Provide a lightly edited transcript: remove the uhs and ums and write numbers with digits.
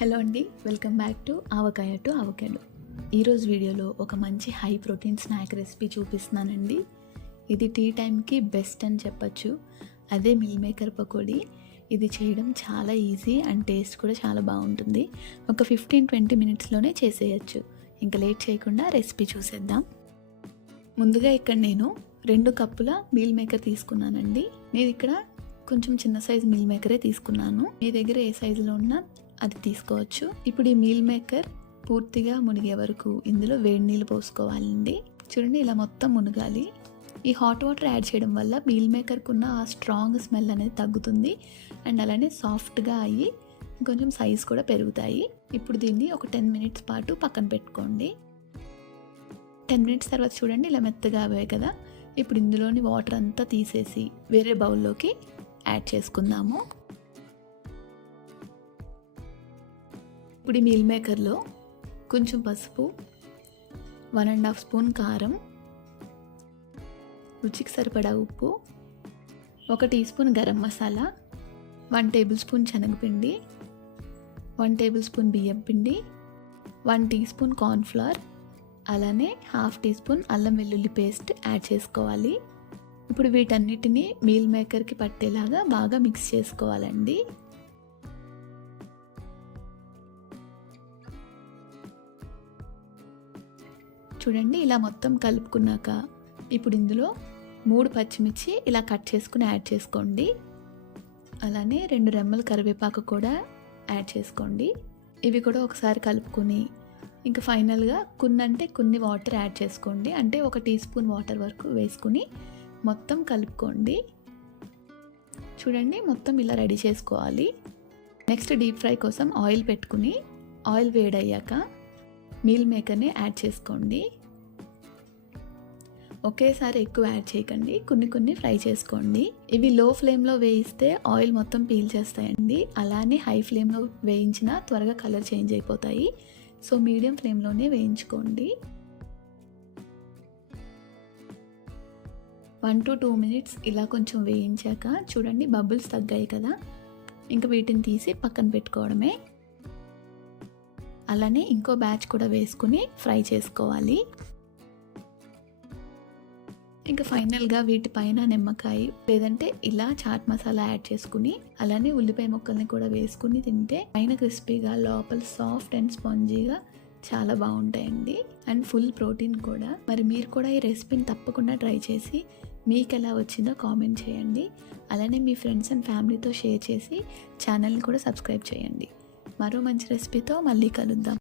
Hello అండి, welcome back to avocado. ఈరోజు వీడియోలో ఒక మంచి హై ప్రోటీన్ స్నాక్ రెసిపీ చూపిస్తున్నానండి. ఇది టీ టైంకి బెస్ట్ అని చెప్పచ్చు. అదే మిల్ మేకర్ పకోడీ. ఇది చేయడం చాలా ఈజీ అండ్ టేస్ట్ కూడా చాలా బాగుంటుంది. ఒక 15-20 మినిట్స్లోనే చేసేయచ్చు. ఇంకా లేట్ చేయకుండా రెసిపీ చూసేద్దాం. ముందుగా ఇక్కడ నేను 2 కప్పుల మిల్ మేకర్ తీసుకున్నానండి. నేను ఇక్కడ కొంచెం చిన్న సైజు మిల్ మేకరే తీసుకున్నాను. మీ దగ్గర ఏ సైజులో ఉన్నా అది తీసుకోవచ్చు. ఇప్పుడు ఈ మీల్ మేకర్ పూర్తిగా మునిగే వరకు ఇందులో వేడి నీళ్ళు పోసుకోవాలండి. చూడండి, ఇలా మొత్తం మునగాలి. ఈ హాట్ వాటర్ యాడ్ చేయడం వల్ల మీల్ మేకర్కి ఉన్న ఆ స్ట్రాంగ్ స్మెల్ అనేది తగ్గుతుంది అండ్ అలానే సాఫ్ట్గా అయ్యి కొంచెం సైజ్ కూడా పెరుగుతాయి. ఇప్పుడు దీన్ని ఒక 10 మినిట్స్ పాటు పక్కన పెట్టుకోండి. 10 మినిట్స్ తర్వాత చూడండి, ఇలా మెత్తగా అవ్వాయి కదా. ఇప్పుడు ఇందులోని వాటర్ అంతా తీసేసి వేరే బౌల్లోకి యాడ్ చేసుకుందాము. ఇప్పుడు ఈ మీల్ మేకర్లో కొంచెం పసుపు, 1.5 స్పూన్ కారం, రుచికి సరిపడా ఉప్పు, 1 teaspoon garam masala, 1 tablespoon శనగపిండి, 1 టేబుల్ స్పూన్ బియ్యం పిండి, 1 టీ స్పూన్ కార్న్ఫ్లవర్, అలానే 1/2 టీ స్పూన్ అల్లం వెల్లుల్లి పేస్ట్ యాడ్ చేసుకోవాలి. ఇప్పుడు వీటన్నిటిని మీల్ మేకర్కి పట్టేలాగా బాగా మిక్స్ చేసుకోవాలండి. చూడండి, ఇలా మొత్తం కలుపుకున్నాక ఇప్పుడు ఇందులో 3 పచ్చిమిర్చి ఇలా కట్ చేసుకుని యాడ్ చేసుకోండి. అలానే 2 రెమ్మల కరివేపాకు కూడా యాడ్ చేసుకోండి. ఇవి కూడా ఒకసారి కలుపుకొని ఇంకా ఫైనల్గా కొన్ని వాటర్ యాడ్ చేసుకోండి. అంటే 1 టీ స్పూన్ వాటర్ వరకు వేసుకుని మొత్తం కలుపుకోండి. చూడండి, మొత్తం ఇలా రెడీ చేసుకోవాలి. నెక్స్ట్ డీప్ ఫ్రై కోసం ఆయిల్ పెట్టుకుని ఆయిల్ వేడయ్యాక మీల్ మేకర్ని యాడ్ చేసుకోండి. ఒకేసారి ఎక్కువ యాడ్ చేయకండి, కొన్ని ఫ్రై చేసుకోండి. ఇవి లో ఫ్లేమ్లో వేయిస్తే ఆయిల్ మొత్తం పీల్చేస్తాయండి. అలానే హై ఫ్లేమ్లో వేయించినా త్వరగా కలర్ చేంజ్ అయిపోతాయి. సో మీడియం ఫ్లేమ్లోనే వేయించుకోండి. 1 to 2 మినిట్స్ ఇలా కొంచెం వేయించాక చూడండి, బబుల్స్ తగ్గాయి కదా. ఇంకా వీటిని తీసి పక్కన పెట్టుకోవడమే. అలానే ఇంకో బ్యాచ్ కూడా వేసుకుని ఫ్రై చేసుకోవాలి. ఇంకా ఫైనల్గా వీటిపైన నిమ్మకాయ లేదంటే ఇలా చాట్ మసాలా యాడ్ చేసుకుని అలానే ఉల్లిపాయ ముక్కల్ని కూడా వేసుకుని తింటే పైన క్రిస్పీగా లోపల సాఫ్ట్ అండ్ స్పాంజీగా చాలా బాగుంటాయండి. అండ్ ఫుల్ ప్రోటీన్ కూడా. మరి మీరు కూడా ఈ రెసిపీని తప్పకుండా ట్రై చేసి మీకు ఎలా వచ్చిందో కామెంట్ చేయండి. అలానే మీ ఫ్రెండ్స్ అండ్ ఫ్యామిలీతో షేర్ చేసి ఛానల్ని కూడా సబ్స్క్రైబ్ చేయండి. మరో మంచి రెసిపీతో మళ్ళీ కలుద్దాం.